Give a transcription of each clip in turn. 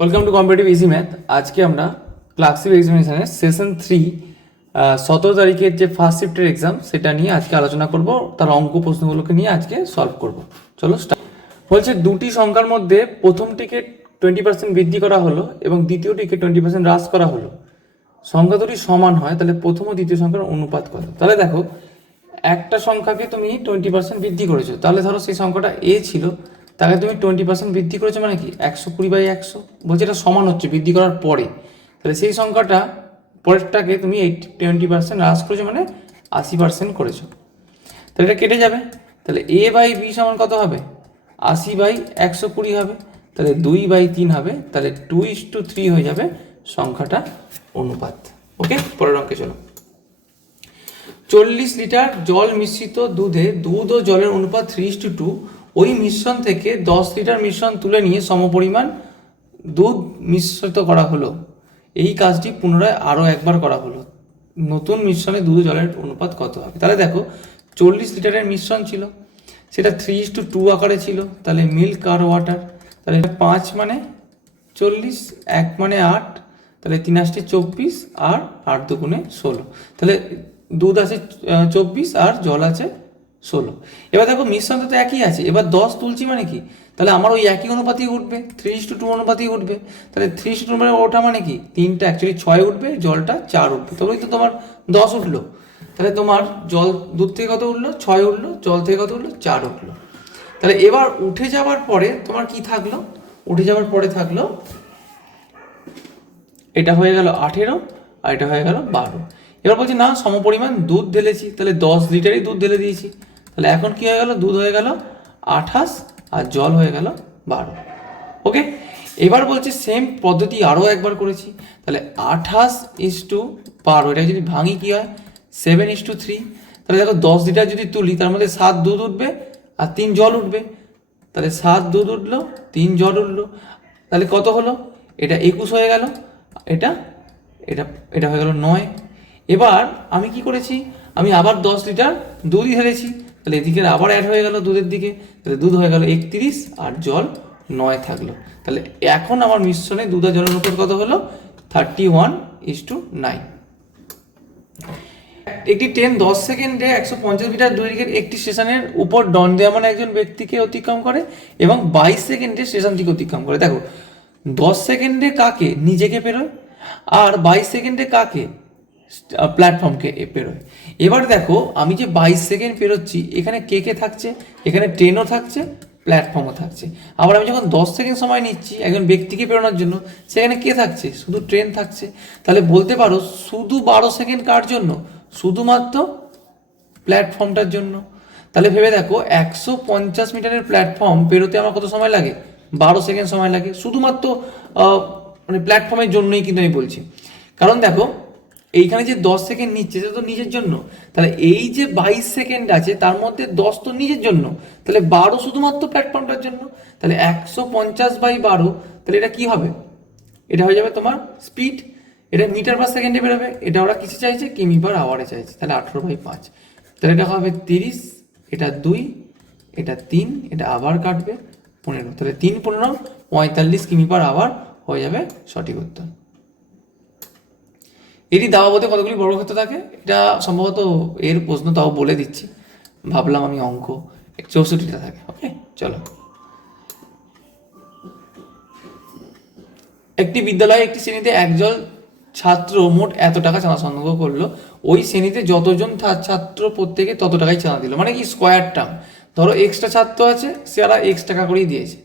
Welcome to competitive easy math. আজকে আমরা classic এক্সামিনেশনের session 3 17 তারিখের যে ফার্স্ট শিফটের এক্সাম সেটা নিয়ে আজকে আলোচনা করব। তার অঙ্ক প্রশ্নগুলোকে নিয়ে আজকে সলভ করব। চলো স্টার্ট। বলছে দুটি সংখ্যার মধ্যে প্রথমটিকে 20% বৃদ্ধি করা হলো এবং দ্বিতীয়টিকে 20% হ্রাস করা হলো। সংখ্যা দুটি সমান হয়, তাহলে প্রথম ও দ্বিতীয় সংখ্যার অনুপাত কত? তাহলে দেখো, একটা সংখ্যাকে তুমি 20% বৃদ্ধি করেছো, তাহলে ধরো সেই সংখ্যাটা এ ছিল, তাকে তুমি 20% বৃদ্ধি করেছো, মানে কি 120/100। বলছে এটা সমান হচ্ছে বৃদ্ধি করার পরে, তাহলে সেই সংখ্যাটা পরেরটাকে তুমি 20% হ্রাস করেছো, মানে 80% করেছো। তাহলে এটা কেটে যাবে, তাহলে a/b সমান কত হবে? 80/120 হবে, তাহলে 2/3 হবে, তাহলে 2:3 হয়ে যাবে সংখ্যাটা অনুপাত। ওকে, পরের অঙ্কে চলো। 40 লিটার জল মিশ্রিত দুধে দুধ ও জলের অনুপাত 3:2। ওই মিশ্রণ থেকে 10 লিটার মিশ্রণ তুলে নিয়ে সমপরিমাণ দুধ মিশ্রিত করা হলো। এই কাজটি পুনরায় আরও একবার করা হলো। নতুন মিশ্রণে দুধ ও জলের অনুপাত কত হবে? তাহলে দেখো, 40 লিটারের মিশ্রণ ছিল, সেটা 3:2 আকারে ছিল, তাহলে মিল্ক আর ওয়াটার। তাহলে 5 মানে 40, 1 মানে 8, তাহলে 3 আসছে 24 আর 8 দুগুণে 16। তাহলে দুধ আছে 24 আর জল আছে 16। এবার দেখো মিশ্রণটা তো একই আছে, এবার 10 তুলছি মানে কি, তাহলে আমার ওই একই অনুপাতেই উঠবে, 3:2 অনুপাতেই উঠবে। তাহলে 3:2 মানে ওটা মানে কি, 3টা অ্যাকচুয়ালি 6 উঠবে, জলটা 4 উঠবে, তবেই তো তোমার 10 উঠলো। তাহলে তোমার জল দুধ থেকে কত উঠলো? 6 উঠলো, জল থেকে কত উঠলো? 4 উঠলো। তাহলে এবার উঠে যাওয়ার পরে তোমার কি থাকলো? উঠে যাওয়ার পরে থাকলো, এটা হয়ে গেল 18 আর এটা হয়ে গেল 12। এবার বলছি না, সমপরিমাণ দুধ ঢেলেছি, তাহলে 10 লিটারই দুধ ঢেলে দিয়েছি। তাহলে এখন কি হয়ে গেল? দুধ হয়ে গেল 28 আর জল হয়ে গেল 12। ওকে, এবার বলছে সেম পদ্ধতি আরও একবার করেছি, তাহলে 28:12, এটা যদি ভাঙি কি হয়? 7:3। তাহলে দেখো 10 লিটার যদি তুলি, তার মধ্যে 7 দুধ উঠবে আর 3 জল উঠবে, তাহলে 7 দুধ উঠলো, 3 জল উঠলো, তাহলে কত হলো? এটা 21 হয়ে গেল, এটা এটা এটা হয়ে গেল 9। এবার আমি কি করেছি? আমি আবার 10 লিটার দুধই ঢেলেছি, তাহলে এদিকে আবার অ্যাড হয়ে গেল দুধের দিকে, তাহলে দুধ হয়ে গেল 31 আর জল 9 থাকলো। তাহলে এখন আমার মিশ্রণে দুধ আর জলের অনুপাত কত হলো? 31:9। একটি ট্রেন 10 সেকেন্ডে 150 মিটার দৈর্ঘ্যের একটি স্টেশনের উপর দণ্ডায়মান একজন ব্যক্তিকে অতিক্রম করে এবং 22 সেকেন্ডে স্টেশন থেকে অতিক্রম করে। দেখো, 10 সেকেন্ডে কাকে? নিজেকে পেরোয়, আর 22 সেকেন্ডে কাকে? প্ল্যাটফর্মকে পেরোয়। এবার দেখো, আমি যে 22 সেকেন্ড পেরোচ্ছি, এখানে কে কে থাকছে? এখানে ট্রেনও থাকছে, প্ল্যাটফর্মও থাকছে। আবার আমি যখন 10 সেকেন্ড সময় নিচ্ছি একজন ব্যক্তিকে পেরোনোর জন্য, সেখানে কে থাকছে? শুধু ট্রেন থাকছে। তাহলে বলতে পারো শুধু 12 সেকেন্ড কার জন্য? শুধুমাত্র প্ল্যাটফর্মটার জন্য। তাহলে ভেবে দেখো, 150 মিটারের প্ল্যাটফর্ম পেরোতে আমার কত সময় লাগে? 12 সেকেন্ড সময় লাগে, শুধুমাত্র মানে প্ল্যাটফর্মের জন্যই কিন্তু আমি বলছি। কারণ দেখো, এইখানে যে 10 সেকেন্ড নিচ্ছে সেটা তো নিজের জন্য, তাহলে এই যে 22 সেকেন্ড আছে তার মধ্যে 10 তো নিজের জন্য, তাহলে 12 শুধুমাত্র প্ল্যাটফর্মটার জন্য। তাহলে 150/12, তাহলে এটা কি হবে? এটা হয়ে যাবে তোমার স্পিড। এটা মিটার পার সেকেন্ডে বেরোবে, এটা ওরা কিছু চাইছে কিমি পার আওয়ারে চাইছে, তাহলে 18/5। তাহলে এটা হবে 30, এটা 2, এটা 3, এটা আবার কাটবে 15, তাহলে 3 15 45 কিমি পার আওয়ার হয়ে যাবে সঠিক উত্তর। এটি দাবাবতে কতগুলি বর্গক্ষেত্র থাকে? এটা সম্ভবত এর প্রশ্ন, তাও বলে দিচ্ছি, ভাবলাম আমি অঙ্ক। 64টা থাকে। ওকে, চলো। একটি বিদ্যালয়ে একটি শ্রেণীতে একজন ছাত্র মোট এত টাকা চাঁদা সংগ্রহ করলো। ওই শ্রেণীতে যতজন ছাত্র প্রত্যেকে তত টাকাই চাঁদা দিল, মানে কি স্কোয়ার টার্ম। ধরো এক্সট্রা ছাত্র আছে, সে আর এক্স টাকা করেই দিয়েছে,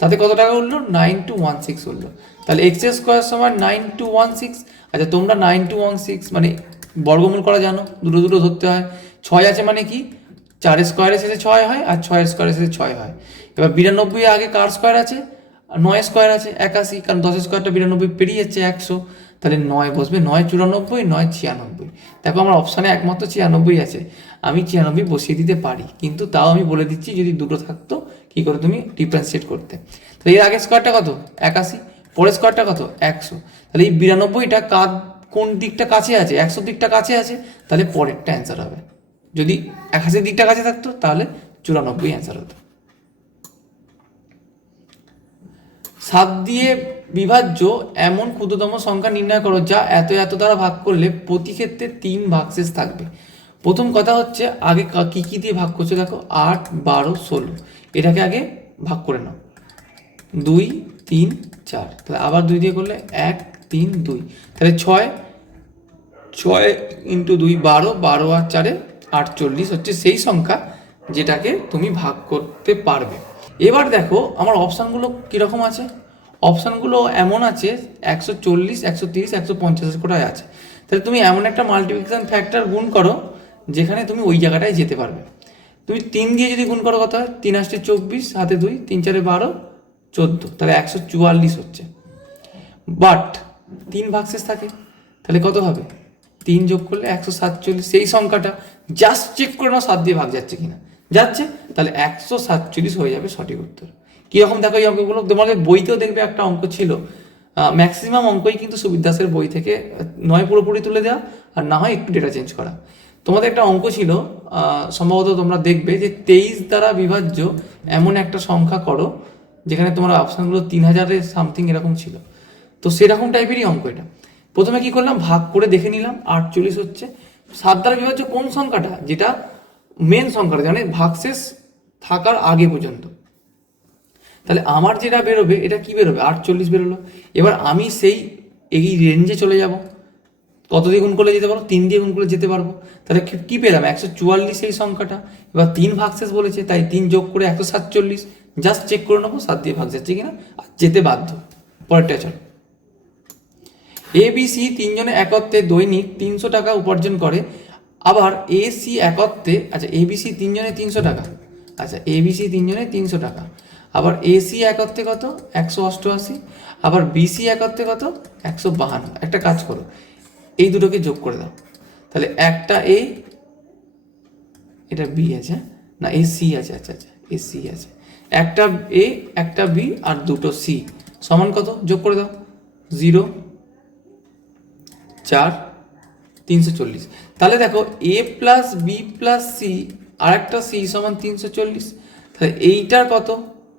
তাতে কত টাকা উঠলো? 9216 উঠলো। তাহলে এক্স স্কোয়ার সমান 9216। আচ্ছা, তোমরা 9216 মানে বর্গমূল করা জানো, দুটো দুটো ধরতে হয়। 6 আছে মানে কি, 4 স্কোয়ারের শেষে 6 হয় আর 6 স্কোয়ারের শেষে 6 হয়। এবার 92 আগে কার স্কোয়ার আছে? 9 স্কোয়ার আছে 81, কারণ 10 স্কোয়ারটা 92 পেরিয়ে যাচ্ছে 100, তাহলে 9 বসবে। 9 94, 9 96। দেখো আমার অপশানে একমাত্র 96 আছে, আমি 96 বসিয়ে দিতে পারি, কিন্তু তাও আমি বলে দিচ্ছি যদি দুটো থাকতো কি করে তুমি ডিফারেন্সিয়েট করতে। তাহলে এর আগের স্কোয়ারটা কত? 81, পরের স্কোয়ারটা কত? 100। তাহলে এই 92টা কোন দিকটা কাছে আছে? 100 দিকটা কাছে আছে, তাহলে পরেরটা অ্যান্সার হবে। যদি 81 দিকটা কাছে থাকতো তাহলে 94 অ্যান্সার হতো। 7 দিয়ে বিভাজ্য এমন ক্ষুদ্রতম সংখ্যা নির্ণয় করো যা এত এত দ্বারা ভাগ করলে প্রতি ক্ষেত্রে 3 ভাগশেষ থাকবে। প্রথম কথা হচ্ছে আগে কি কি দিয়ে ভাগ করছে দেখো, 8, 12, 16, এটাকে আগে ভাগ করে নাও, 2, 3, 4, তাহলে আবার 2 দিয়ে করলে 1, 3, 2, তাহলে 6 ইন্টু 2 12, 12 আর 4 48 হচ্ছে সেই সংখ্যা যেটাকে তুমি ভাগ করতে পারবে। এবার দেখো আমার অপশানগুলো কীরকম আছে, অপশানগুলো এমন আছে 140, 130, 150 কোটায় আছে। তাহলে তুমি এমন একটা মাল্টিপ্লিকেশন ফ্যাক্টর গুণ করো যেখানে তুমি ওই জায়গাটায় যেতে পারবে। তুমি 3 দিয়ে যদি গুণ করো কত হয়, 3 8 24, হাতে 2, 3 4 12, 14, তাহলে 144 হচ্ছে। বাট 3 ভাগশেষ থাকে, তাহলে কত হবে, 3 যোগ করলে 147, সেই সংখ্যাটা জাস্ট চেক করে নাও 7 দিয়ে ভাগ যাচ্ছে কিনা, যাচ্ছে, তাহলে 147 হয়ে যাবে সঠিক উত্তর। কীরকম দেখো এই অঙ্কগুলো, তোমাদের বইতেও দেখবে একটা অঙ্ক ছিল, ম্যাক্সিমাম অঙ্কই কিন্তু সুবির দাসের বই থেকে, নয় পুরোপুরি তুলে দেওয়া আর না হয় একটু ডেটা চেঞ্জ করা। তোমাদের একটা অঙ্ক ছিল, সম্ভবত তোমরা দেখবে যে 23 দ্বারা বিভাজ্য এমন একটা সংখ্যা করো যেখানে তোমার অপশানগুলো 3000 সামথিং এরকম ছিল। তো সেরকম টাইপেরই অঙ্ক এটা। প্রথমে কি করলাম, ভাগ করে দেখে নিলাম 48 হচ্ছে। 7 দ্বারা বিভাজ্য কোন সংখ্যাটা, যেটা মেন সংখ্যাটা মানে ভাগশেষ থাকার আগে পর্যন্ত। তাহলে আমার যেটা বেরোবে এটা কি বেরোবে, 48 বেরোলো। এবার আমি সেই এই রেঞ্জে চলে যাব, কত দিয়ে গুণ করলে যেতে পারবো, 3 দিয়ে গুণ করলে যেতে পারবো। তাহলে কি পেলাম, 144 এই সংখ্যাটা। এবার 3 ভাগশেষ বলেছে, তাই 3 যোগ করে 147, জাস্ট চেক করে নেবো 7 দিয়ে ভাগ যাচ্ছে কিনা, আর যেতে বাধ্য। পরেরটা চল, ABC 3 জনে একত্রে দৈনিক 300 টাকা উপার্জন করে। আবার AC একত্রে, আচ্ছা ABC 3 জনে 300 টাকা, আচ্ছা ABC 3 জনে 300 টাকা। আবার AC একত্রে কত, 188। আবার BC একত্রে কত, 152। একটা কাজ করো, এই দুটোকে যোগ করে দাও, তাহলে একটা A, এটা B আছে না, AC আছে, আচ্ছা আচ্ছা AC আছে, একটা A একটা B আর দুটো C সমান কত, যোগ করে দাও, 0, 4, 340। তাহলে দেখো A plus B plus C আর একটা C সমান 340। তাহলে এইটার কত,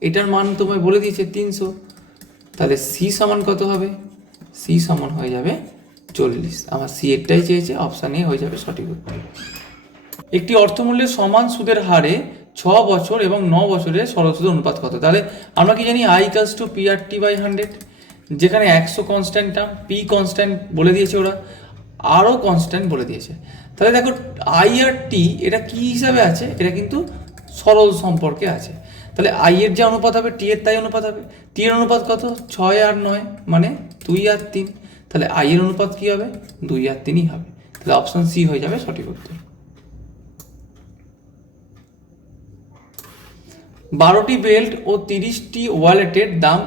এটার মান তোমায় বলে দিয়েছে 300, তাহলে C সমান কত হবে, C সমান হয়ে যাবে 40। আমার C এরটাই চেয়েছে, অপশান এ হয়ে যাবে সঠিক উত্তর। একটি অর্থমূল্যের সমান সুদের হারে 6 বছর এবং 9 বছরের সরল সুদের অনুপাত কত। তাহলে আমরা কি জানি I = PRT/100, যেখানে 100 কনস্ট্যান্ট টার্ম, P কনস্ট্যান্ট বলে দিয়েছে ওরা, আরও কনস্ট্যান্ট বলে দিয়েছে। তাহলে দেখো I আর T এটা কি হিসাবে আছে, এটা কিন্তু সরল সম্পর্কে আছে। তাহলে I এর যে অনুপাত হবে T এর তাই অনুপাত হবে। T এর অনুপাত কত, 6 আর 9 মানে 2 আর 3, তাহলে I এর অনুপাত কি হবে, 2 আর 3ই হবে। তাহলে অপশন C হয়ে যাবে সঠিক উত্তর। 12টি বেল্ট ও 30টি ওয়ালেটের দাম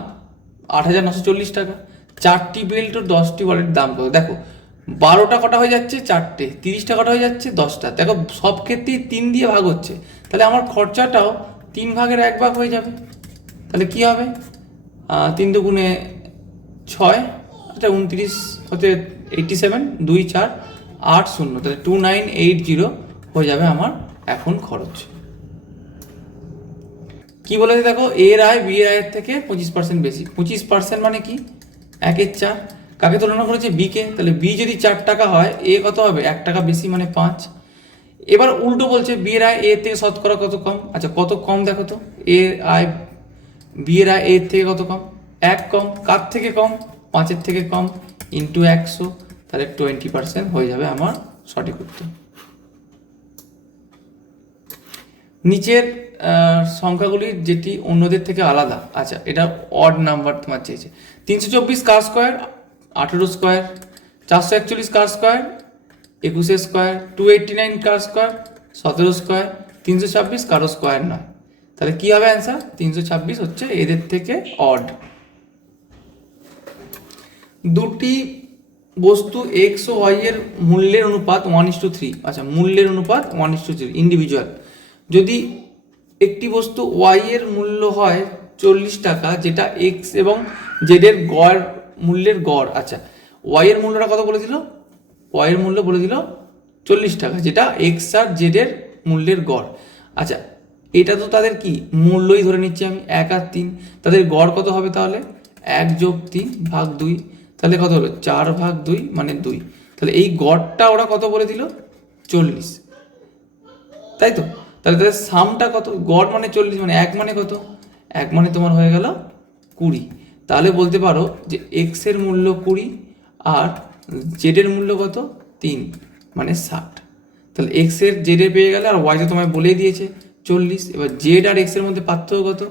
8,940 টাকা। 4টি বেল্ট ও 10টি ওয়ালেটের দাম কত। দেখো 12টা কটা হয়ে যাচ্ছে, 4টে, 30টা কটা হয়ে যাচ্ছে, 10টা। দেখো সব ক্ষেত্রেই 3 দিয়ে ভাগ হচ্ছে, তাহলে আমার খরচাটাও 3 ভাগের 1 ভাগ হয়ে যাবে। তাহলে কি হবে, 3 দুগুণে 6, আচ্ছা 29 হচ্ছে 87, 2 4 8 0, তাহলে 2980 হয়ে যাবে আমার এখন খরচ। কি বলেছে দেখো, এর আয় বি এর আয়ের থেকে 25% বেশি। 25% মানে কি, 1/4। কাকে তুলনা করেছে, বি কে। তাহলে বি যদি 4 টাকা হয়, এ কত হবে, 1 টাকা বেশি মানে 5। এবার উল্টো বলছে বি এর আয় এ থেকে শতকরা কত কম। আচ্ছা কত কম দেখো তো, এর আয় বি এর আয় এর থেকে কত কম, 1 কম। কার থেকে কম, 5-এর থেকে কম, ইন্টু 100, তাহলে 20% হয়ে যাবে আমার সঠিক উত্তর। নিচের সংখ্যাগুলি যেটি অন্যদের থেকে আলাদা, আচ্ছা এটা অড নাম্বার তোমার চেয়েছে। 324 কার স্কোয়ার, 18 স্কোয়ার। 441 কার স্কোয়ার, 21 স্কোয়ার। 289 কার স্কোয়ার, 17 স্কোয়ার। 326 কারো স্কোয়ার নয়। তাহলে কি হবে অ্যান্সার, 326 হচ্ছে এদের থেকে অড। দুটি বস্তু এক্স ও ওয়াই এর মূল্যের অনুপাত 1:3। আচ্ছা মূল্যের অনুপাত 1:3 ইন্ডিভিজুয়াল। যদি একটি বস্তু ওয়াই এর মূল্য হয় 40 টাকা, যেটা এক্স এবং জেড এর গড় মূল্যের গড়। আচ্ছা ওয়াই এর মূল্যটা কত বলে দিল, ওয়াই এর মূল্য বলে দিল 40 টাকা, যেটা এক্স আর জেড এর মূল্যের গড়। আচ্ছা এটা তো তাদের কি মূল্যই ধরে নিচ্ছি আমি, 1 আর 3, তাদের গড় কত হবে তাহলে, 1+3/2, তাহলে কত হলো 4/2 মানে 2। তাহলে এই গড়টা ওরা কত বলে দিল 40, তাই তো। তাহলে তাহলে সামটা কত, গড় মানে 40 মানে 1 মানে কত, 1 মানে তোমার হয়ে গেল 20। তাহলে বলতে পারো যে এক্স এর মূল্য 20 আর জেড এর মূল্য কত 3 মানে 60। তাহলে এক্স এর জেড এ পেয়ে গেলে, আর ওয়াই তো তোমায় বলেই দিয়েছে 40। এবার জেড আর এক্স এর মধ্যে পার্থক্য কত,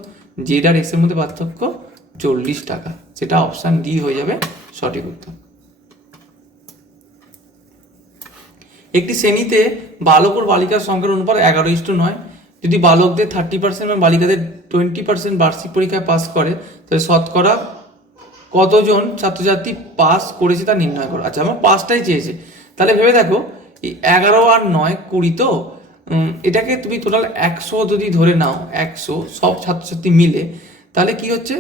জেড আর এক্স এর মধ্যে পার্থক্য 40 টাকা, সেটা অপশান ডি হয়ে যাবে সঠিক উত্তর। একটি শ্রেণীতে বালক ও বালিকার সংখ্যার অনুপাত 11:9। যদি বালকদের 30% এবং বালিকাদের 20% বার্ষিক পরীক্ষায় পাস করে, তাহলে শতকরা কতজন ছাত্রছাত্রী পাস করেছে তা নির্ণয় করো। আচ্ছা, আমার পাসটাই চেয়েছে, তাহলে ভেবে দেখো এই 11 আর 9 20 তো, এটাকে তুমি টোটাল 100 যদি ধরে নাও, 100 সব ছাত্রছাত্রী মিলে, তাহলে কি হচ্ছে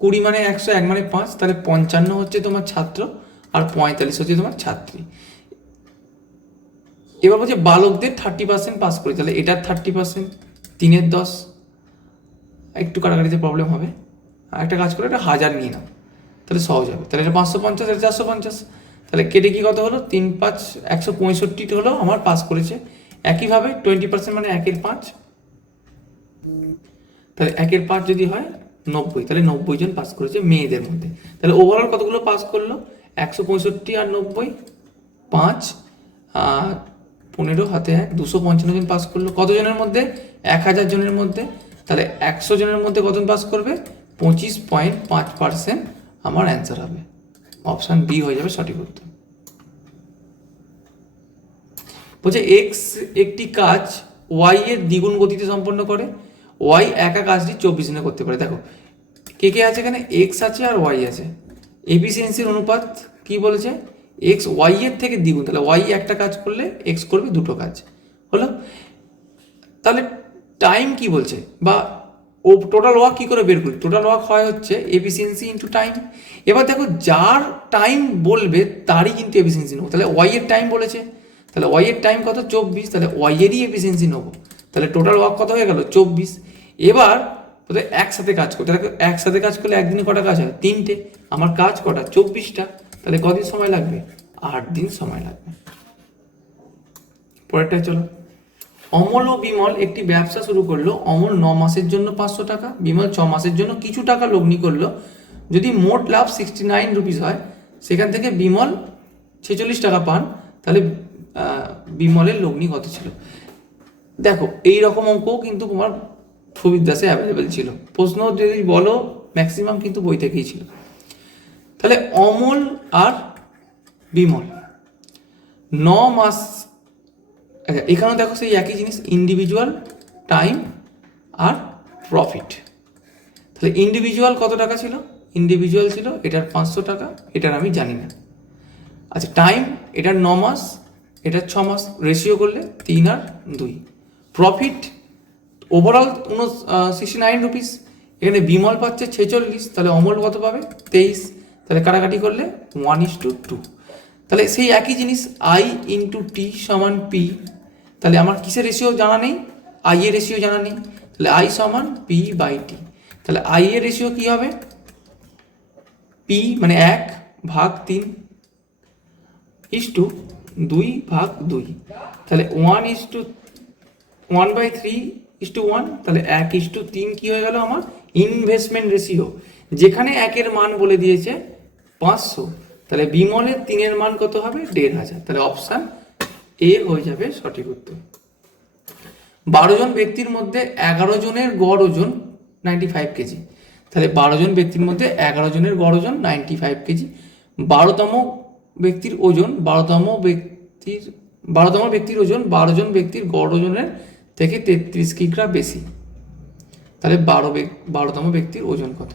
20 মানে 100, 1 মানে 5, তাহলে 55 হচ্ছে তোমার ছাত্র আর 45 হচ্ছে তোমার ছাত্রী। এবার বলছে বালকদের 30% পাস করে, তাহলে এটার 30%, 3-এর 10, একটু কাটাকাটিতে প্রবলেম হবে, একটা কাজ করে এটা 1000 নিয়ে নাও, তাহলে সহজ হবে। তাহলে এটা 550, এটা 450, তাহলে কেটে কি কত হলো 3-5 165 হলো আমার পাস করেছে। একইভাবে 20% মানে 1/5, তাহলে 1/5 যদি হয় 90, তাহলে 90 জন পাস করেছে মেয়েদের মধ্যে। তাহলে ওভারঅল কতগুলো পাস করলো 165 আর 90, 5 আর 15 হাতে 1, 255 জন পাস করলো। কতজনের মধ্যে 1000 জনের মধ্যে, তাহলে 100 জনের মধ্যে কতজন পাস করবে 25.5% আমার অ্যান্সার হবে। অপশান বি হয়ে যাবে সঠিক উত্তর। বলছে এক্স একটি কাজ ওয়াই এর দ্বিগুণ গতিতে সম্পন্ন করে, ওয়াই একা কাজটি 24 দিনে করতে পারে। দেখো কে কে আছে এখানে, এক্স আছে আর ওয়াই আছে। এফিসিয়েন্সির অনুপাত কি বলেছে, এক্স ওয়াই এর থেকে দ্বিগুণ, তাহলে ওয়াই একটা কাজ করলে এক্স করবে দুটো কাজ, হলো। তাহলে টাইম কি বলছে, বা ও টোটাল ওয়ার্ক কী করে বের করি, টোটাল ওয়ার্ক হয় হচ্ছে এফিসিয়েন্সি ইন্টু টাইম। এবার দেখো যার টাইম বলবে তারই কিন্তু এফিসিয়েন্সি নেবো, তাহলে ওয়াই এর টাইম বলেছে, তাহলে ওয়াই এর টাইম কত 24, তাহলে ওয়াই এরই এফিসিয়েন্সি নেবো, তাহলে টোটাল ওয়ার্ক কত হয়ে গেল 24। এবার তোদের একসাথে কাজ করতে, একসাথে কাজ করলে একদিনে কটা কাজ হয় 3টে, আমার কাজ কটা 24টা, তাহলে কদিন সময় লাগবে 8 দিন সময় লাগবে। পরেরটা চলো, অমল ও বিমল একটি ব্যবসা শুরু করলো। অমল 9 মাসের জন্য 500 টাকা, বিমল 6 মাসের জন্য কিছু টাকা লগ্নি করলো। যদি মোট লাভ 69 রুপিস হয়, সেখান থেকে বিমল 46 টাকা পান, তাহলে বিমলের লগ্নি কত ছিল। দেখো এই রকম অঙ্কও কিন্তু তোমার ছবির দাসে অ্যাভেলেবেল ছিল, প্রশ্ন যদি বলো ম্যাক্সিমাম কিন্তু বই থেকেই ছিল। তাহলে অমল আর বিমল 9 মাস, আচ্ছা এখানেও দেখো সেই একই জিনিস, ইন্ডিভিজুয়াল, টাইম আর প্রফিট। তাহলে ইন্ডিভিজুয়াল কত টাকা ছিল, ইন্ডিভিজুয়াল ছিল এটার 500 টাকা, এটার আমি জানি না। আচ্ছা টাইম এটার 9 মাস, এটার 6 মাস, রেশিও করলে 3 আর 2। প্রফিট ওভারঅল 69 রুপিস, এখানে বিমল পাচ্ছে 46, তাহলে অমল কত পাবে 23, তাহলে কাটাকাটি করলে 1:2। তাহলে সেই একই জিনিস আই ইন্টু টি সমান পি, তাহলে আমার কিসের রেশিও জানা নেই, আই এর রেশিও জানা নেই, তাহলে আই সমান পি বাই টি। তাহলে আই এর রেশিও কি হবে, পি মানে 1/3 = 2/2, তাহলে 1/3 তাহলে 1:3 কি হয়ে গেল আমার ইনভেস্টমেন্ট রেশিও। যেখানে 1-এর মান বলে দিয়েছে 500, তাহলে বিমলের 3-এর মান কত হবে 1500, তাহলে অপশান এ হয়ে যাবে সঠিক উত্তর। 12 জন ব্যক্তির মধ্যে 11 জনের গড় ওজন 95 কেজি, তাহলে 12 জন ব্যক্তির মধ্যে 11 জনের গড় ওজন 95 কেজি। 12তম ব্যক্তির ওজন 12তম ব্যক্তির ওজন 12 জন ব্যক্তির গড় ওজনের থেকে 33 কিগ্রা বেশি, তাহলে 12তম ব্যক্তির ওজন কত,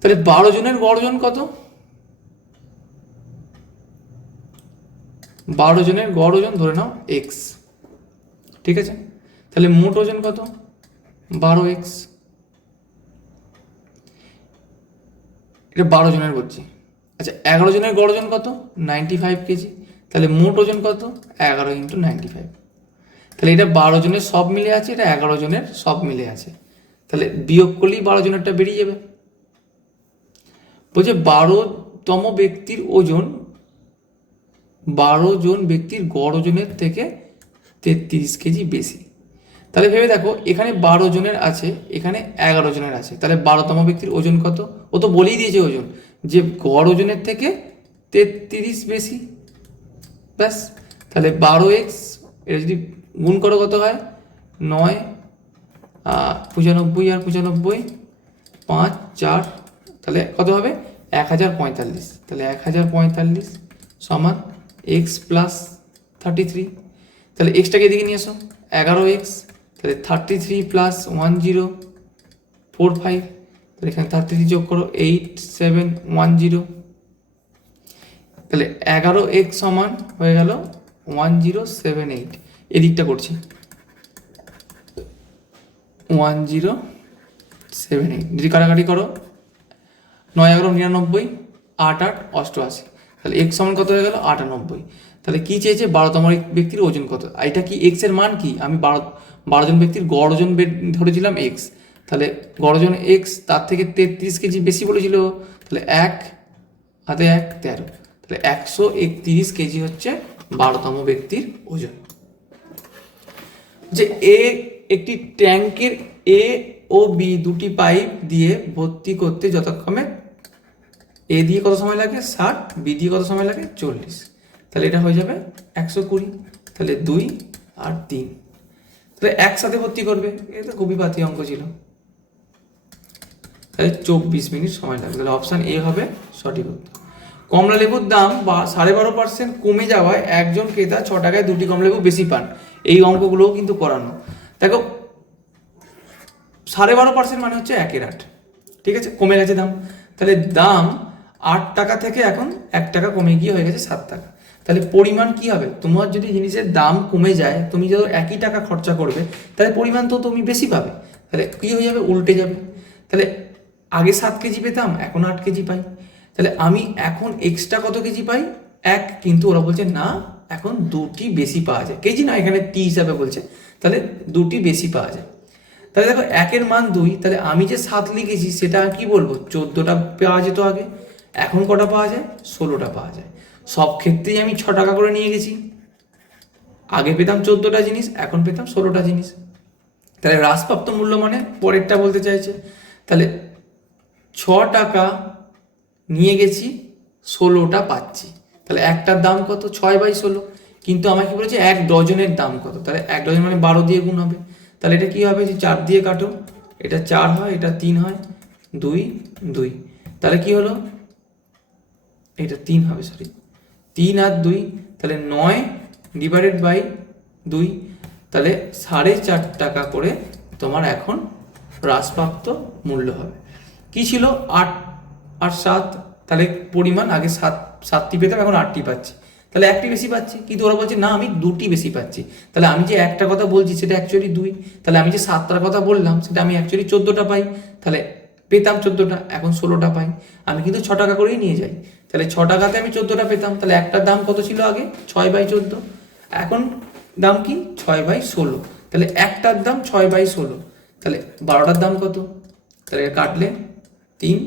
তাহলে 12 জনের গড় ওজন কত, 12 জনের গড় ওজন ধরে নাও এক্স, ঠিক আছে, তাহলে মোট ওজন কত 12x, এটা 12 জনের বলছি। আচ্ছা 11 জনের গড় ওজন কত 95 কেজি, তাহলে মোট ওজন কত 11 × 95, তাহলে এটা 12 জনের সব মিলে আছে, এটা 11 জনের সব মিলে আছে, তাহলে বিয়োগ করলেই 12 জনেরটা বেরিয়ে যাবে, বলছে 12তম ব্যক্তির ওজন 12 জন ব্যক্তির গড় ওজনের থেকে 33 কেজি বেশি। তাহলে ভেবে দেখো, এখানে 12 জনের আছে, এখানে 11 জনের আছে, তাহলে 12তম ব্যক্তির ওজন কত? ও তো বলেই দিয়েছে ওজন, যে গড় ওজনের থেকে 33 বেশি, ব্যাস। তাহলে 12x, এটা যদি গুণ করো কত হয়? 9 95 আর 95, 5 4, তাহলে কত হবে? 1045। তাহলে 1045 সমান এক্স প্লাস 33। তাহলে এক্সটাকে এদিকে নিয়ে আসো, 11x, তাহলে 33 প্লাস 1045, তাহলে এখানে 33 যোগ করো, 8710। তাহলে 11x সমান হয়ে গেল 1078। এদিকটা করছি, 1078। যদি কাটাকাটি করো, 9 11 99, 8 8 88, তাহলে x সমান কত হয়ে গেল? 98। তাহলে কি চেয়েছে? 12তম ব্যক্তির ওজন কত। এটা কি x এর মান কি? আমি 12 জন ব্যক্তির গড় ওজন ধরেছিলাম x, তাহলে গড় ওজন x, তার থেকে 33 কেজি বেশি বলেছিল, তাহলে 1 হাতে 1 13, তাহলে 131 কেজি হচ্ছে 12তম ব্যক্তির ওজন। যে একটি ট্যাঙ্কের এ ও বি দুটি পাইপ দিয়ে ভর্তি করতে যথাক্রমে এ দিয়ে কত সময় লাগে? 60, বি দিয়ে কত সময় লাগে? 40। তাহলে এটা হয়ে যাবে 120। তাহলে 2 আর 3, তাহলে একসাথে ভর্তি করবে। এটা খুবই বাতি অঙ্ক ছিল। তাহলে 24 মিনিট সময় লাগবে। তাহলে অপশান এ হবে সঠিক উত্তর। কমলা লেবুর দাম 12.5% কমে যাওয়ায় একজন ক্রেতা 6 টাকায় 2টি কমলা লেবু বেশি পান। এই অঙ্কগুলোও কিন্তু করানো। দেখো, 12.5% মানে হচ্ছে 1/8, ঠিক আছে, কমে গেছে দাম। তাহলে দাম 8 টাকা থেকে এখন 1 টাকা কমে গিয়ে হয়ে গেছে 7 টাকা। তাহলে পরিমাণ কি হবে? তোমার যদি জিনিসের দাম কমে যায়, তুমি যদি একই টাকা খরচা করবে, তাহলে পরিমাণ তো তুমি বেশি পাবে। তাহলে কি হয়ে যাবে? উল্টে যাবে। তাহলে আগে 7 কেজি পেতাম, এখন 8 কেজি পাই। তাহলে আমি এখন এক্সট্রা কত কেজি পাই? 1। কিন্তু ওরা বলছে না, এখন 2টি বেশি পাওয়া যায়। কেজি না, এখানে টি হিসাবে বলছে। তাহলে 2টি বেশি পাওয়া যায়। তাহলে দেখো, 1-এর মান 2, তাহলে আমি যে 7 লিখেছি সেটা কি বলবো? 14টা পাওয়া যেত আগে, এখন কটা পাওয়া যায়? 16টা পাওয়া যায়। সব ক্ষেত্রেই আমি 6 টাকা করে নিয়ে গেছি। আগে পেতাম 14টা জিনিস, এখন পেতাম 16টা জিনিস। তাহলে হ্রাসপ্রাপ্ত মূল্য মানে পরেরটা বলতে চাইছে। তাহলে 6 টাকা নিয়ে গেছি, 16টা পাচ্ছি। তাহলে একটার দাম কত? 6/16। কিন্তু আমাকে বলেছে 1 ডজনের দাম কত। তাহলে 1 ডজন মানে 12 দিয়ে গুণ হবে। তাহলে এটা কি হবে? যে 4 দিয়ে কাটো, এটা 4 হয়, এটা 3 হয়, 2 2। তাহলে কি হলো? এটা 3 হবে, সরি, 3 আর 2, তাহলে 9/2। তাহলে 4.5 টাকা করে তোমার এখন হ্রাসপ্রাপ্ত মূল্য হবে। কি ছিল? 8 আর 7, তাহলে পরিমাণ আগে 7টি পেতাম, এখন 8টি পাচ্ছি। তাহলে 1টি বেশি পাচ্ছি। কিন্তু ওরা বলছে না, আমি 2টি বেশি পাচ্ছি। তাহলে আমি যে একটা কথা বলছি সেটা অ্যাকচুয়ালি 2। তাহলে আমি যে 7টার কথা বললাম সেটা আমি অ্যাকচুয়ালি 14টা পাই। তাহলে পেতাম 14টা, এখন 16টা পাই। আমি কিন্তু 6 টাকা করেই নিয়ে যাই। তাহলে 6 টাকাতে আমি 14টা পেতাম। তাহলে একটার দাম কত ছিল আগে? 6/14। এখন দাম কি? 6/16। তাহলে একটার দাম 6/16। তাহলে 12টার দাম কত? তাহলে কাটলে 3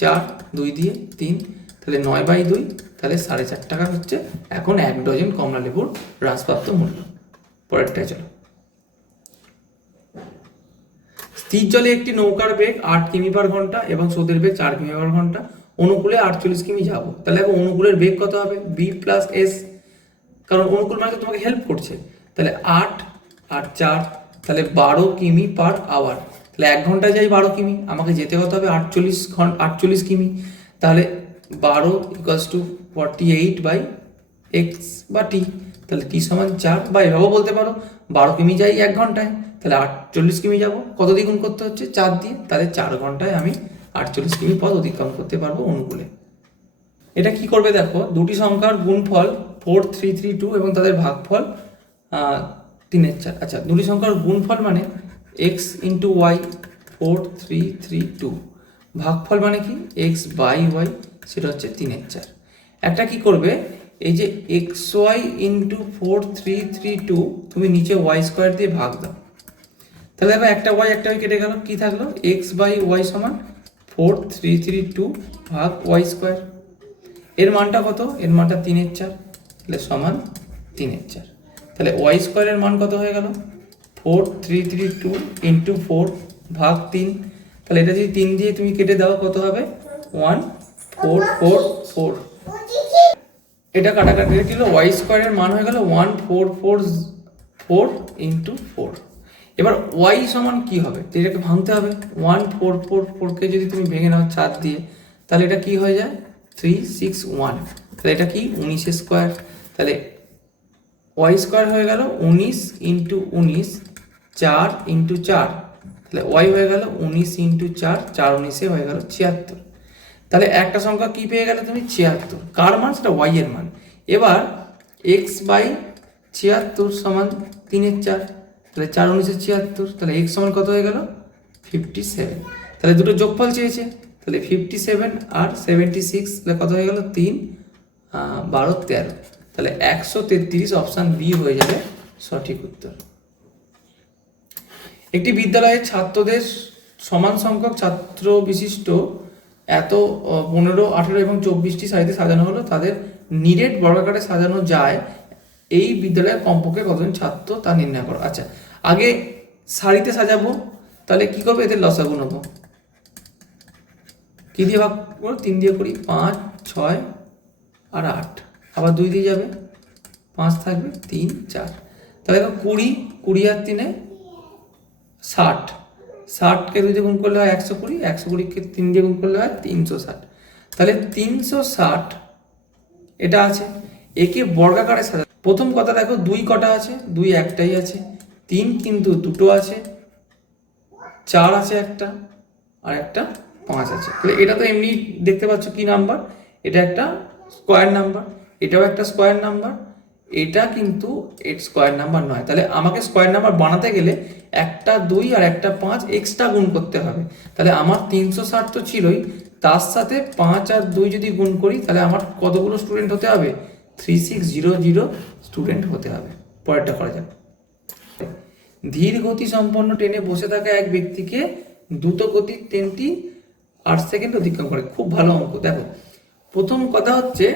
4, 2 দিয়ে 3, তাহলে 9/2। তাহলে 4.5 টাকা হচ্ছে এখন 1 ডজন কমলা লেবুর হ্রাসপ্রাপ্ত মূল্য। পরেরটা চলো। স্থির জলে একটি নৌকার বেগ 8 কিমি/ঘন্টা এবং স্রোতের বেগ 4 কিমি/ঘন্টা। অনুকূলে 48 কিমি যাব। তাহলে এখন অনুকূলের বেগ কত হবে? b + s, কারণ অনুকূল মানে তো তোমাকে হেল্প করছে। তাহলে 8 আর 4, তাহলে 12 কিমি/আওয়ার। তাহলে 1 ঘন্টায় যাই 12 কিমি, আমাকে যেতে কত হবে? 48 কিমি। তাহলে 12 = 48/x বা t। তাহলে t সমান 4, বা এভাবেও বলতে পারো 12 কিমি যাই 1 ঘন্টায়, তাহলে 48 কিমি যাব। কত দিয়ে গুণ করতে হচ্ছে? 4 দিয়ে। তাহলে 4 ঘন্টায় আমি 48 কিমি পথ অতিক্রম করতে পারবো অনুকূলে। এটা কি করবে দেখো, দুটি সংখ্যার গুণফল 4332 এবং তাদের ভাগফল 3/4। আচ্ছা, দুটি সংখ্যার গুণফল মানে x × y 4332, ভাগফল মানে কি x/y, সেটা হচ্ছে 3/4। একটা কি করবে, এই যে xy × 4332 তুমি নিচে y² দিয়ে ভাগ দাও। তাহলে দেখো, একটা y একটা y কেটে গেল, কি থাকলো? x/y সমান 4332 ভাগ ওয়াই স্কোয়ার। এর মানটা কত? এর মানটা 3/4, তাহলে সমান 3/4। তাহলে ওয়াই স্কোয়ারের মান কত হয়ে গেল? 4332 ইন্টু 4 ভাগ 3। তাহলে এটা যদি 3 দিয়ে তুমি কেটে দাও কত হবে? 1444। এটা কাটাকাটি গেল, ওয়াই স্কোয়ারের মান হয়ে গেল 1444 ইন্টু 4। এবার ওয়াই সমান কি হবে? এটাকে ভাঙতে হবে। 1444কে যদি তুমি ভেঙে নাও 4 দিয়ে, তাহলে এটা কি হয়ে যায়? 361। তাহলে এটা কি? 19 স্কোয়ার। তাহলে ওয়াই স্কোয়ার হয়ে গেল 19 ইন্টু 19, 4 ইন্টু 4। তাহলে ওয়াই হয়ে গেল 19 ইন্টু 4, 4 19 হয়ে গেল 76। তাহলে একটা সংখ্যা কি পেয়ে গেলে তুমি? 76। কার মান? সেটা ওয়াই এর মান। এবার এক্স বাই 76 সমান 3/4। তাহলে 4 19 76। তাহলে এক্স সমান কত হয়ে গেল? 57। তাহলে দুটো যোগফল চেয়েছে, তাহলে 57 আর 76, তাহলে কত হয়ে গেল? 3 12 13। তাহলে 133 অপশান বি হয়ে যাবে সঠিক উত্তর। একটি বিদ্যালয়ের ছাত্রদের সমান সংখ্যক ছাত্র বিশিষ্ট এত 15, 18 এবং 24টি সারিতে সাজানো হলো, তাদের নিরেট বর্গাকারে সাজানো যায়, এই বিদ্যালয়ের কমপক্ষে কতজন ছাত্র তা নির্ণয় করো। আচ্ছা, আগে সারিতে সাজাবো, তাহলে কি করবো? এদের লসাগু নেবো। কি দিয়ে ভাগ করবো? 3 দিয়ে করি, 5 6 আর 8, আবার 2 দিয়ে যাবে, 5 থাকবে, 3 4। তাহলে 20, 20 আর 3 60, 60কে 2 দিয়ে গুণ করলে হয় 120, 120কে 3 দিয়ে গুণ করলে হয় 360। তাহলে 360 এটা আছে, একে বর্গাকারে সাজা। প্রথম কথা দেখো, 2 কটা আছে? 2 একটাই আছে। 3 কিন্তু দুটো আছে, 4 আছে একটা, আর একটা 5 আছে। তাহলে এটা তো এমনি দেখতে পাচ্ছ কি নাম্বার? এটা একটা স্কোয়ার নাম্বার, এটাও একটা স্কোয়ার নাম্বার, এটা কিন্তু স্কোয়ার নাম্বার নয়। তাহলে আমাকে স্কোয়ার নাম্বার বানাতে গেলে একটা 2 আর একটা 5 এক্সট্রা গুণ করতে হবে। তাহলে আমার 360 তো ছিলই, তার সাথে 5 আর 2 যদি গুণ করি, তাহলে আমার কতগুলো স্টুডেন্ট হতে হবে? 3600 স্টুডেন্ট হতে হবে। পরেরটা করা যাবে। ধীর গতি সম্পন্ন ট্রেনে বসে থাকা এক ব্যক্তিকে দ্রুত গতির ট্রেনটি 8 সেকেন্ড অতিক্রম করে। খুব ভালো অঙ্ক। দেখো, প্রথম কথা হচ্ছে,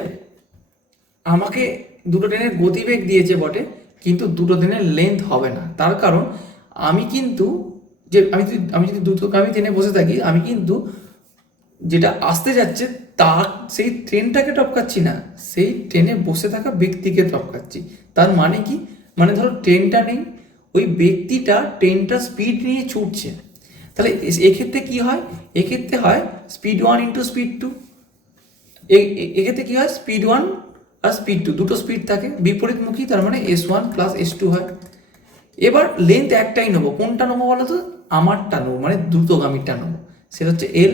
আমাকে দুটো ট্রেনের গতিবেগ দিয়েছে বটে, কিন্তু দুটো ট্রেনের লেন্থ হবে না। তার কারণ আমি কিন্তু আমি যদি দ্রুতগামী ট্রেনে বসে থাকি, আমি কিন্তু যেটা আসতে যাচ্ছে তার সেই ট্রেনটাকে টপকাচ্ছি না, সেই ট্রেনে বসে থাকা ব্যক্তিকে টপকাচ্ছি। তার মানে কি? মানে ধরো ট্রেনটা নেই, ওই ব্যক্তিটা ট্রেনটা স্পিড নিয়ে ছুটছে। তাহলে এক্ষেত্রে কি হয়? এক্ষেত্রে হয় স্পিড 1 ইন্টু স্পিড 2। এক্ষেত্রে কি হয়? স্পিড 1 আর স্পিড 2, দুটো স্পিড থাকে বিপরীতমুখী, তার মানে S1 প্লাস S2 হয়। এবার লেন্থ একটাই নেবো। কোনটা নেবো বলো তো? আমারটা নেবো, মানে দ্রুতগামীটা নেবো, সেটা হচ্ছে এল।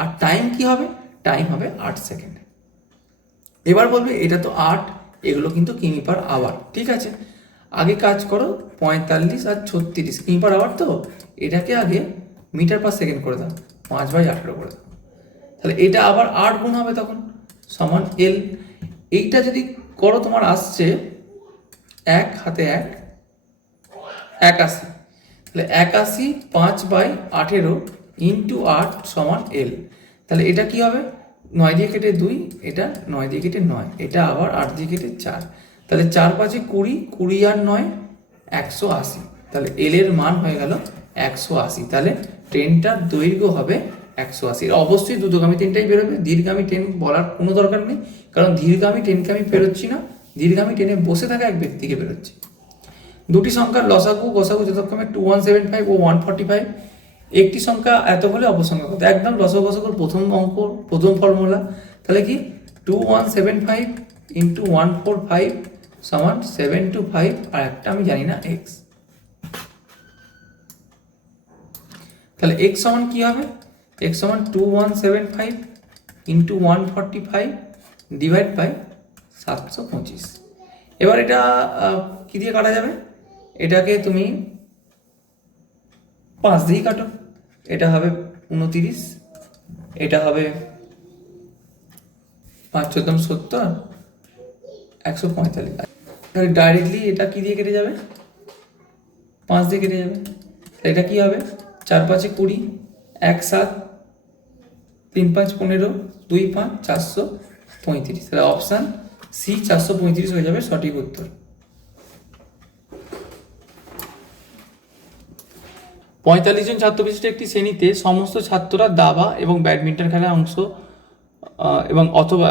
আর টাইম কি হবে? টাইম হবে 8 সেকেন্ড। এবার বলবে এটা তো 8, এগুলো কিন্তু কিমি পার আওয়ার। ঠিক আছে, আগে কাজ করো, 45 আর 36 কিমি পার আওয়ার, তো এটাকে আগে মিটার পার সেকেন্ড করে দাও, 5/18 করে দাও। তাহলে এটা আবার 8 গুণ হবে, তখন সমান এল। এইটা যদি করো, তোমার আসছে 1 হাতে 1 81। তাহলে 81 5/18 ইন্টু 8 সমান এল। তাহলে এটা কি হবে? 9 দিয়ে কেটে 2, এটা 9 দিয়ে কেটে 9, এটা আবার 8 দিয়ে কেটে 4। তাহলে 4 5 20, 20 আর 9 180। তাহলে এল এর মান হয়ে গেল 180। তাহলে ট্রেনটার দৈর্ঘ্য হবে 180। অবশ্যই দ্রুতগামী ট্রেনটাই বেরোবে, ধীরগামী ট্রেন বলার কোনো দরকার নেই, কারণ ধীরগামী ট্রেনকে আমি বেরোচ্ছি না, ধীরগামী ট্রেনে বসে থাকা এক ব্যক্তিকে বেরোচ্ছি। দুটি সংখ্যার লসাগু গসাগু যথাক্রমে 2175 ও 145। একটি সংখ্যা এত হলে অপর সংখ্যা কত? একদম লসাগু গসাগুর প্রথম অঙ্ক, প্রথম ফর্মুলা। তাহলে কি? 2175 ইন্টু 145 সমান 725, আর একটা আমি জানি না এক্স। তাহলে এক্স সমান কি হবে? এক্স সমান 2175 ইন্টু 145 ডিভাইড বাই 725। এবার এটা কি দিয়ে কাটা যাবে? এটাকে তুমি 5 দিয়েই কাটো। এটা হবে 29, এটা হবে 5 14 70, 145। ডাইরেক্টলি এটা কি দিয়ে কেটে যাবে? 5 দিয়ে কেটে যাবে। এটা কি হবে? 4 5 20, 1 7, 3 5 15, 2 5 435। তাহলে অপশান সি 435 হয়ে যাবে সঠিক উত্তর। 45 জন ছাত্র বিশিষ্ট একটি শ্রেণীতে সমস্ত ছাত্ররা দাবা এবং ব্যাডমিন্টন খেলায় অংশ এবং অথবা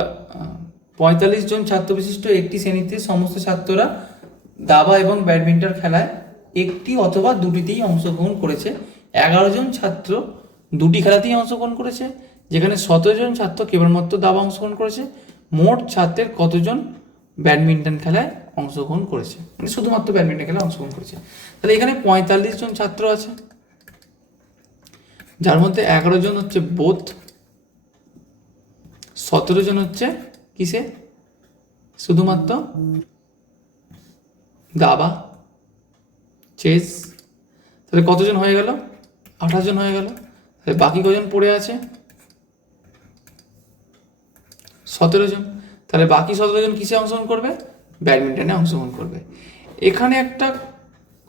45 জন ছাত্র বিশিষ্ট একটি শ্রেণীতে সমস্ত ছাত্ররা দাবা এবং ব্যাডমিন্টন খেলায় একটি অথবা দুটিতেই অংশগ্রহণ করেছে। 11 জন ছাত্র দুটি খেলাতেই অংশগ্রহণ করেছে, যেখানে 17 জন ছাত্র কেবলমাত্র দাবা অংশগ্রহণ করেছে। মোট ছাত্রের কতজন ব্যাডমিন্টন খেলায় অংশগ্রহণ করেছে, মানে শুধুমাত্র ব্যাডমিন্টন খেলায় অংশগ্রহণ করেছে। তাহলে এখানে 45 জন ছাত্র আছে, যার মধ্যে 11 জন হচ্ছে বোথ, 17 জন হচ্ছে কিসে শুধুমাত্র দাবা চেস। তাহলে কতজন হয়ে গেল? 18 জন হয়ে গেল। তাহলে বাকি কজন পড়ে আছে? 17 জন। তাহলে বাকি 17 জন কিসে অংশগ্রহণ করবে? ব্যাডমিন্টনে অংশগ্রহণ করবে। এখানে একটা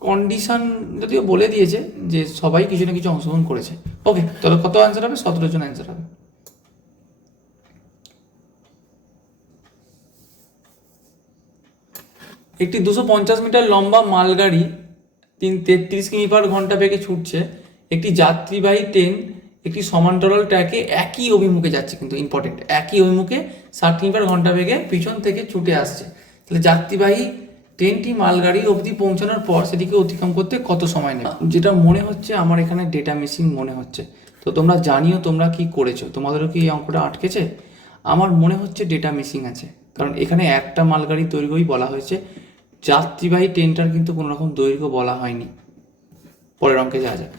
কন্ডিশন যদিও বলে দিয়েছে যে সবাই কিছু না কিছু অংশগ্রহণ করেছে। ওকে, তাহলে কত অ্যান্সার হবে? 17 জন অ্যান্সার হবে। একটি 250 মিটার লম্বা মালগাড়ি 33 কিমি/ঘন্টা বেগে ছুটছে। একটি যাত্রীবাহী ট্রেন একটি সমান্তরাল ট্র্যাকে একই অভিমুখে যাচ্ছে, কিন্তু ইম্পর্টেন্ট, একই অভিমুখে 60 কিমি/ঘন্টা বেগে পিছন থেকে ছুটে আসছে। তাহলে যাত্রীবাহী ট্রেনটি মালগাড়ি অবধি পৌঁছানোর পর সেটিকে অতিক্রম করতে কত সময় নেবে? যেটা মনে হচ্ছে আমার এখানে ডেটা মিসিং মনে হচ্ছে, তো তোমরা জানিও তোমরা কি করেছো, তোমাদেরও কি এই অঙ্কটা আটকেছে? আমার মনে হচ্ছে ডেটা মিসিং আছে, কারণ এখানে একটা মালগাড়ির দৈর্ঘ্যই বলা হয়েছে, যাত্রীবাহী ট্রেনটার কিন্তু কোনো রকম দৈর্ঘ্য বলা হয়নি। পরের অঙ্কে যাওয়া যাক।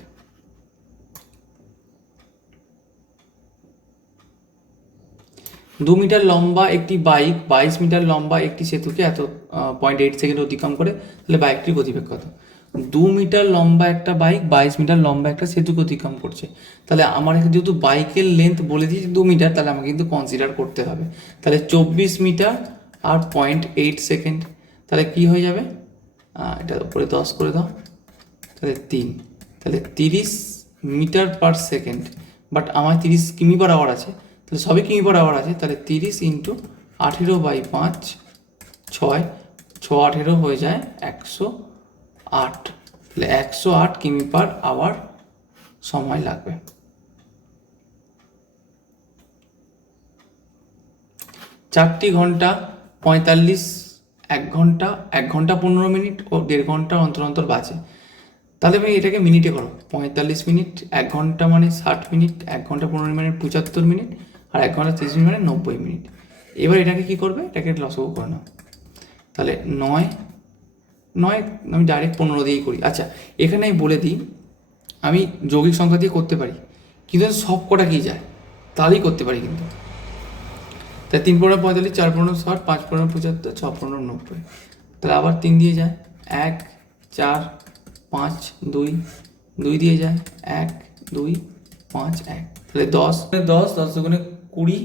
2 মিটার লম্বা একটি বাইক 22 মিটার লম্বা একটি সেতুকে 0.8 সেকেন্ড অতিক্রম করে, তাহলে বাইকটির গতিবেগ কত? 2 মিটার লম্বা একটা বাইক 22 মিটার লম্বা একটা সেতুকে অতিক্রম করছে। তাহলে আমার এখানে যেহেতু বাইকের লেন্থ বলে দিয়েছি 2 মিটার, তাহলে আমাকে কিন্তু কনসিডার করতে হবে। তাহলে 24 মিটার আর 0.8 সেকেন্ড, তাহলে কি হয়ে যাবে? এটার উপরে 10 করে দাও, তাহলে 3, তাহলে 30 মিটার/, বাট আমার 30 কিমি/আওয়ার আছে, তাহলে সবই কিমি/আওয়ার আছে। তাহলে 30 × 18/5 6 18 হয়ে যায় 108, তাহলে 108 কিমি/আওয়ার সময় লাগবে। 4 ঘন্টা 45, 1 ঘন্টা 1 ঘন্টা 15 মিনিট ও 1.5 ঘন্টা অন্তর অন্তর বাজে। তাহলে আমি এটাকে মিনিটে করো, 45 মিনিট, 1 ঘন্টা মানে 60 মিনিট, 1 ঘন্টা 15 মিনিট 75 মিনিট, আর 1 ঘন্টা 30 মিনিট মানে 90 মিনিট। এবার এটাকে কি করবে? এটাকে লসাগু করে নাও। তাহলে 9 আমি ডাইরেক্ট 15 দিয়েই করি। আচ্ছা, এখানে আমি বলে দিই, আমি যৌগিক সংখ্যা দিয়ে করতে পারি, কিন্তু সব কটা কি যায় তাহলেই করতে পারি কিন্তু। তাই 3 × 45, 4 × 60, 5 × 75, 6 × 90। তাহলে আবার 3 দিয়ে যায়, 1 4 5 2 2 দিয়ে যায়, 1 2 5 1, তাহলে 10 10 10 দুগুণে 20,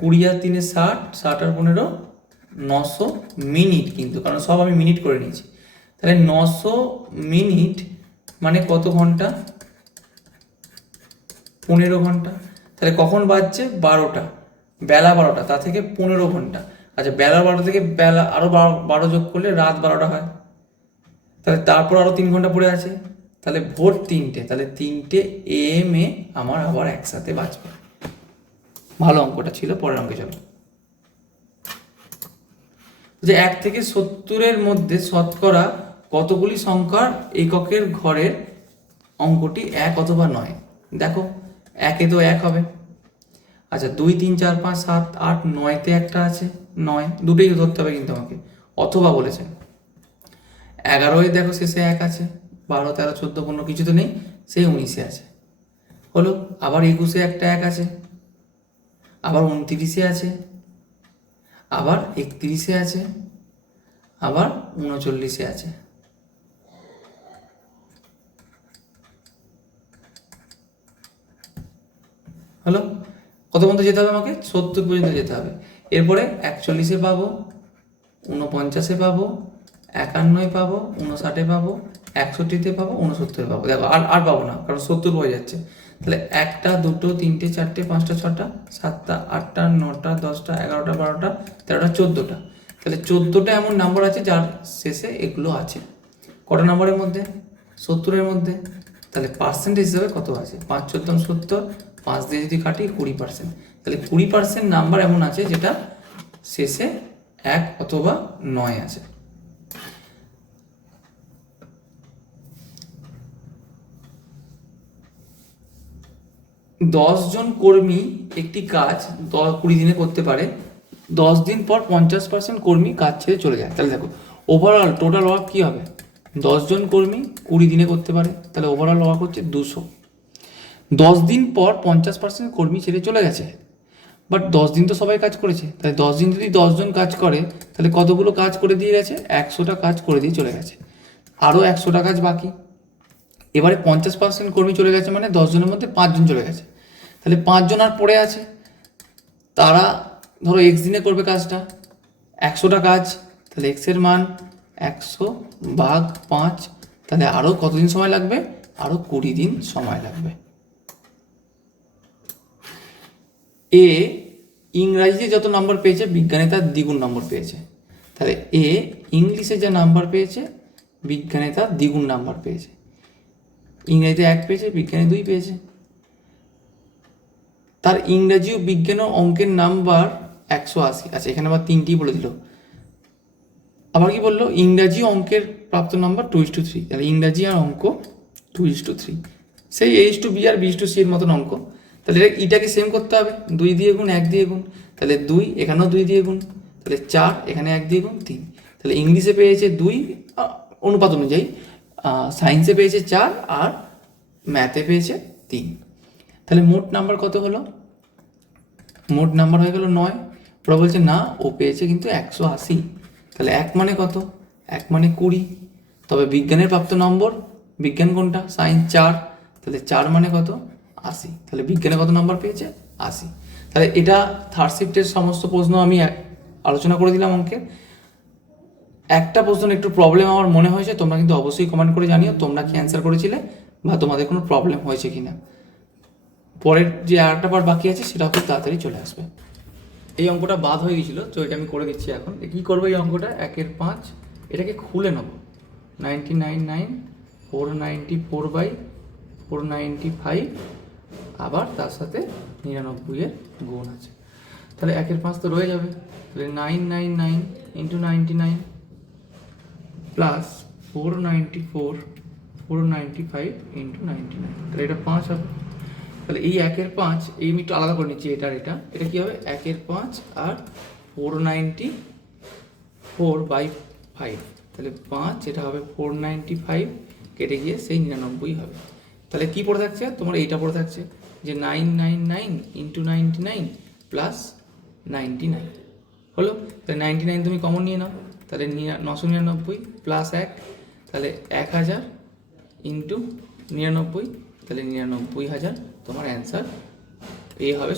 20 আর 3 60, 60 আর 15 900 মিনিট, কিন্তু কারণ সব আমি মিনিট করে নিয়েছি। তাহলে 900 মিনিট মানে কত ঘন্টা? 15 ঘন্টা। তাহলে কখন বাজছে? 12টা, বেলা 12টা, তা থেকে 15 ঘন্টা। আচ্ছা, বেলা 12টা থেকে বেলা আরও 12 যোগ করলে রাত 12টা হয়। তাহলে তারপর আরও 3 ঘন্টা পড়ে আছে, তাহলে ভোর 3টে, তাহলে 3টে AM এ আমার আবার একসাথে বাজবে। ভালো অঙ্কটা ছিল। পরের অঙ্কে চলো। যে 1 থেকে 70-এর মধ্যে শতকরা কতগুলি সংখ্যার এককের ঘরের অঙ্কটি 1 অথবা 9? দেখো, 1-এ তো 1 হবে। আচ্ছা, 2 3 4 5 7 8 9-তে একটা আছে 9, দুটোই ধরতে হবে কিন্তু আমাকে, অথবা বলেছেন। 11-এ দেখো শেষে 1 আছে, 12 13 14 15 কিছু তো নেই, সেই 19-এ আছে। হলো, আবার 21-এ একটা 1 আছে, আবার 29-এ আছে, আবার 31-এ আছে, আবার 39-এ আছে। হলো, কত পর্যন্ত যেতে হবে আমাকে? 70 পর্যন্ত যেতে হবে। এরপরে 41-এ পাবো, 49-এ পাবো, 51-এ পাবো, 59-এ পাবো, 61-তে পাবো, 69-এ পাবো। দেখো আর পাবো না, কারণ 70 হয়ে যাচ্ছে। তাহলে 1টা 2টো 3টে 4টে 5টা 6টা 7টা 8টা 9টা 10টা 11টা 12টা 13টা 14টা। তাহলে 14টা এমন নাম্বার আছে যার শেষে এগুলো আছে। কটা নাম্বারের মধ্যে? 70-এর মধ্যে। তাহলে পার্সেন্টেজ হিসাবে কত আছে? 5 14 70, 5 দিয়ে যদি কাটি 20%। তাহলে 20% নাম্বার এমন আছে যেটা শেষে 1 অথবা 9 আছে। জন কর্মী একটি কাজ 20 দিনে করতে পারে, 10 দিন পর 50% কর্মী কাজ ছেড়ে চলে যায়। তাহলে দেখো ওভারঅল টোটাল ওয়ার্ক কি হবে? 10 জন কর্মী 20 দিনে করতে পারে, তাহলে ওভারঅল ওয়ার্ক হচ্ছে 200। 10 দিন পর 50% কর্মী ছেড়ে চলে গেছে, বাট 10 দিন তো সবাই কাজ করেছে, তাহলে 10 দিন যদি 10 জন কাজ করে তাহলে কতগুলো কাজ করে দিয়ে গেছে? 100টা কাজ করে দিয়ে চলে গেছে, আরও 100টা কাজ বাকি। এবারে 50% কর্মী চলে গেছে মানে 10 জনের মধ্যে 5 জন চলে গেছে, তাহলে 5 জন আর পড়ে আছে। তারা ধরো x দিনে করবে কাজটা, 100টা কাজ, তাহলে x এর মান 100/5, তাহলে আরও কতদিন সময় লাগবে? আরও 20 দিন সময় লাগবে। এ ইংরাজিতে যত নাম্বার পেয়েছে বিজ্ঞানে তার দ্বিগুণ নম্বর পেয়েছে, তাহলে এ ইংলিশে যা নাম্বার পেয়েছে বিজ্ঞানে তার দ্বিগুণ নাম্বার পেয়েছে। ইংরেজিতে 1 পেয়েছে, বিজ্ঞানে 2 পেয়েছে। তার ইংরাজি ও বিজ্ঞান ও অঙ্কের নাম্বার 180। আচ্ছা, এখানে আবার 3টি বলে দিল। আবার কি বললো? ইংরাজি ও অঙ্কের প্রাপ্ত নাম্বার 2:3। তাহলে ইংরাজি আর অঙ্ক 2:3, সেই A:B আর B:C এর মতন অঙ্ক। তাহলে এটাকে সেম করতে হবে, 2 দিয়ে গুণ 1 দিয়ে গুণ, তাহলে 2 এখানেও 2 দিয়ে গুণ, তাহলে 4 এখানে 1 দিয়ে গুণ 3। তাহলে ইংলিশে পেয়েছে 2 অনুপাত অনুযায়ী, সায়েন্সে পেয়েছে 4 আর ম্যাথে পেয়েছে 3। তাহলে মোট নাম্বার কত হলো? মোট নাম্বার হয়ে গেল 9। ওরা বলছে না, ও পেয়েছে কিন্তু 180। তাহলে 1 মানে কত? 1 মানে 20। তবে বিজ্ঞানের প্রাপ্ত নম্বর, বিজ্ঞান কোনটা? সায়েন্স 4, তাহলে 4 মানে কত? 80। তাহলে বিজ্ঞানে কত নাম্বার পেয়েছে? 80। তাহলে এটা থার্ড শিফটের সমস্ত প্রশ্ন আমি আলোচনা করে দিলাম অঙ্কে। একটা প্রশ্ন একটু প্রবলেম আমার মনে হয়েছে, তোমরা কিন্তু অবশ্যই কমেন্ট করে জানিও তোমরা কি অ্যান্সার করেছিলে বা তোমাদের কোনো প্রবলেম হয়েছে কিনা। পরের যে আরেকটা পার্ট বাকি আছে সেটাও খুব তাড়াতাড়ি চলে আসবে। এই অঙ্কটা বাদ হয়ে গেছিলো, তো এটা আমি করে দিচ্ছি এখন। কী করবো এই অঙ্কটা? 1/5 এটাকে খুলে নেব, 99 494/495, আবার তার সাথে 99 গুণ আছে। তাহলে 1/5 তো রয়ে যাবে, তাহলে 999 × 99 প্লাস 495 × 99, তাহলে এটা 5 হবে। তাহলে এই 1/5, এই আমি একটু আলাদা করে নিচ্ছি, এটা কি হবে? 1/5 আর 494/5, তাহলে 5, এটা হবে 495, কেটে গিয়ে সেই 99 হবে। তাহলে কি পড়ে থাকছে? তোমার এইটা পড়ে থাকছে যে 999 × 99 প্লাস 99 হলো। তাহলে 99 তুমি কমন নিয়ে নাও, তাহলে 999 প্লাস 1, তাহলে 1000 × 99, তাহলে 99,000 তোমার অ্যান্সার। এই হবে